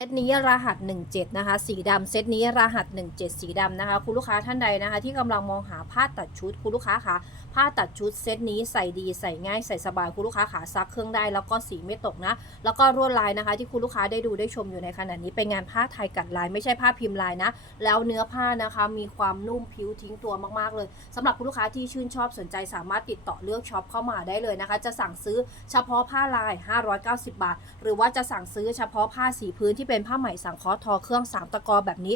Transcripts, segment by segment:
เซตนี้รหัส 17 นะคะ สีดำเซตนี้รหัส 17 สีดำนะคะ คุณลูกค้าท่านใดนะคะ ที่กำลังมองหาผ้าตัดชุด คุณลูกค้าคะผ้าตัดชุดเซตนี้ใส่ดีใส่ง่ายใส่สบายคุณลูกค้าขาซักเครื่องได้แล้วก็สีไม่ตกนะ แล้วก็ลวดลายนะคะ ที่คุณลูกค้าได้ดูได้ชมอยู่ในขณะนี้ เป็นงานผ้าไทยกัดลายไม่ใช่ผ้าพิมพ์ลายนะ แล้วเนื้อผ้านะคะมีความนุ่มผิวทิ้งตัวมากๆเลยสำหรับคุณลูกค้าที่ชื่นชอบสนใจสามารถติดต่อเลือกช็อปเข้ามาได้เลยนะคะ จะสั่งซื้อเฉพาะผ้าลาย 590 บาท หรือว่าจะสั่งซื้อเฉพาะผ้าสีพื้นที่เป็นผ้าไหมสังเคราะห์ทอเครื่อง3ตะกอแบบนี้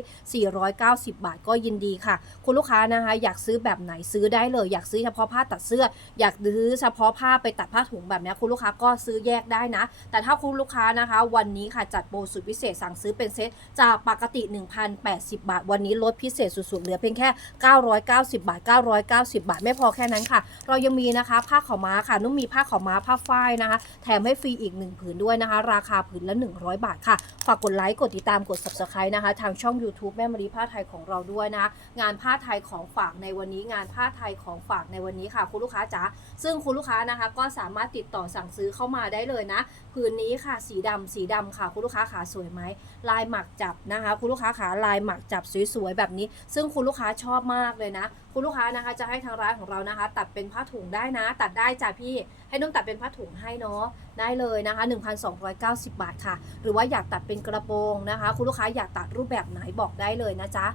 490 บาทก็ยินดีค่ะ คุณลูกค้านะคะอยากซื้อแบบไหนซื้อได้เลย อยากซื้อเฉพาะผ้าตัดเสื้อ อยากซื้อเฉพาะผ้าไปตัดผ้าถุงแบบนี้คุณลูกค้าก็ซื้อแยกได้นะ แต่ถ้าคุณลูกค้านะคะ วันนี้ค่ะจัดโปรสุดพิเศษสั่งซื้อเป็นเซตจากปกติ 1,080 บาท วันนี้ลดพิเศษสุดๆเหลือเพียงแค่ 990 บาท 990 บาท ไม่พอแค่นั้นค่ะ เรายังมีนะคะผ้าขาวม้าค่ะ นุ่มมีผ้าขาวม้าผ้าฝ้ายนะคะ แถมให้ฟรีอีก 1 ผืนด้วยนะคะ ราคาผืนละ 100 บาทค่ะฝากกดไลค์กดติดตามกด subscribe นะคะ ทางช่อง YouTube แม่มารีผ้าไทยของเราด้วยนะ งานผ้าไทยของฝากในวันนี้ งานผ้าไทยของฝากในวันนี้ค่ะ คุณลูกค้าจ๋าซึ่งคุณลูกค้านะคะก็สามารถติดต่อสั่งซื้อเข้ามาได้เลยนะผืนนี้ค่ะสีดำสีดำค่ะ คุณลูกค้าขาสวยไหมลายหมักจับนะคะ คุณลูกค้าขาลายหมักจับสวยๆแบบนี้ ซึ่งคุณลูกค้าชอบมากเลยนะ คุณลูกค้านะคะจะให้ทางร้านของเรานะคะ ตัดเป็นผ้าถุงได้นะ ตัดได้จ้ะพี่ให้นุ่มตัดเป็นผ้าถุงให้เนาะได้เลยนะคะ 1,290 บาทค่ะ หรือว่าอยากตัดเป็นกระโปรงนะคะ คุณลูกค้าอยากตัดรูปแบบไหนบอกได้เลยนะจ๊ะ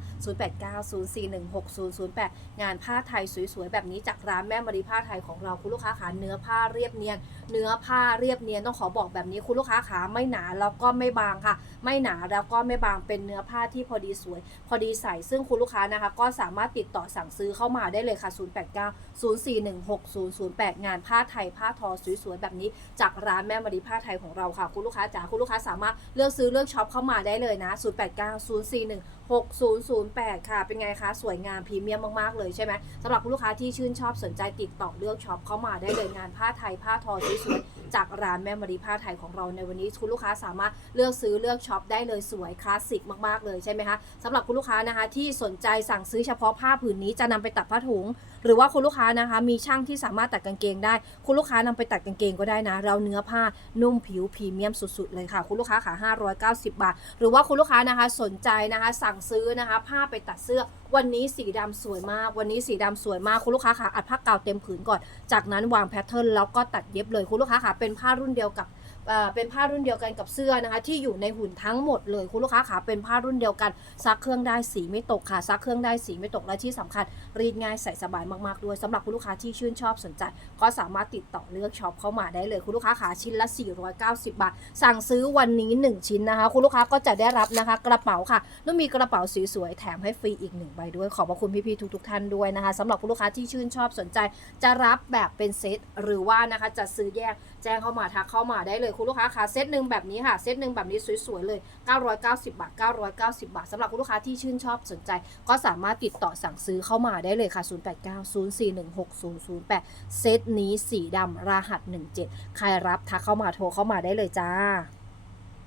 0890416008 งานผ้าไทยสวยๆ แบบนี้จากร้านแม่มารีผ้าไทยของเราคุณลูกค้าขาเนื้อผ้าเรียบเนียน เนื้อผ้าเรียบเนียนต้องขอบอกแบบนี้คุณลูกค้าขาไม่หนาแล้วก็ไม่บางค่ะ ไม่หนาแล้วก็ไม่บางเป็นเนื้อผ้าที่พอดีสวย พอดีใส่ซึ่งคุณลูกค้านะคะ ก็สามารถติดต่อสั่งซื้อเข้ามาได้เลยค่ะ 089 0416 008 งานผ้าไทยผ้าทอสวยๆแบบนี้จากร้านแม่มารีผ้าไทยของเราค่ะ คุณลูกค้าจ๋าคุณลูกค้าสามารถเลือกซื้อเลือกช็อปเข้ามาได้เลยนะ 089 041 6008 ค่ะ เป็นไงคะ สวยงามพรีเมียมมาก ๆ เลยใช่ไหมสำหรับคุณลูกค้าที่ชื่นชอบสนใจติดต่อเลือกช็อปเข้ามาได้เลยงานผ้าไทยผ้าทอสวยๆจากร้านแม่มารีผ้าไทยของเราในวันนี้คุณลูกค้าสามารถเลือกซื้อเลือกช็อปได้เลยสวยคลาสสิกมากๆเลยใช่ไหมคะสำหรับคุณลูกค้านะคะที่สนใจสั่งซื้อเฉพาะผ้าผืนนี้จะนำไปตัดผ้าถุง หรือว่าคุณลูกค้านะคะมีช่างที่สามารถตัดกางเกงได้ คุณลูกค้านำไปตัดกางเกงก็ได้นะ เราเนื้อผ้านุ่มผิวพรีเมียมสุดๆเลยค่ะ คุณลูกค้าขา90 บาท หรือว่าคุณลูกค้านะคะสนใจนะคะสั่งซื้อนะคะผ้าไปตัดเสื้อ วันนี้สีดำสวยมาก วันนี้สีดำสวยมากคุณลูกค้าขาอัดผ้ากาวเต็มผืนก่อน จากนั้นวางแพทเทิร์นแล้วก็ตัดเย็บเลยคุณลูกค้าขาเป็นผ้ารุ่นเดียวกับ เป็นผ้ารุ่นเดียวกันกับเสื้อนะคะที่อยู่ในหุ่นทั้งหมดเลยคุณลูกค้าขาเป็นผ้ารุ่นเดียวกันซักเครื่องได้สีไม่ตกค่ะซักเครื่องได้สีไม่ตกและที่สำคัญ รีดง่ายใส่สบายมากๆด้วยสำหรับคุณลูกค้าที่ชื่นชอบสนใจ ก็สามารถติดต่อเลือกช็อปเข้ามาได้เลยคุณลูกค้าขาชิ้นละ 490 บาท สั่งซื้อวันนี้ 1 ชิ้นนะคะ คุณลูกค้าก็จะได้รับนะคะ กระเป๋าค่ะแล้วมีกระเป๋าสวยๆแถมให้ฟรีอีกหนึ่งใบด้วยขอบพระคุณพี่ๆทุกๆท่านด้วยนะคะสำหรับคุณลูกค้าที่ชื่นชอบสนใจ จะรับแบบเป็นเซตหรือว่านะคะจะซื้อแยกแจ้งเข้ามาทักเข้ามาได้เลยคุณลูกค้าค่ะเซตหนึ่งแบบนี้ค่ะเซตหนึ่งแบบนี้สวยๆเลย 990 บาท 990 บาทสำหรับคุณลูกค้าที่ชื่นชอบสนใจ ก็สามารถติดต่อสั่งซื้อเข้ามาได้เลยค่ะ 0890416008 เซตนี้สีดำรหัส 17 ใครรับทักเข้ามาโทรเข้ามาได้เลยจ้า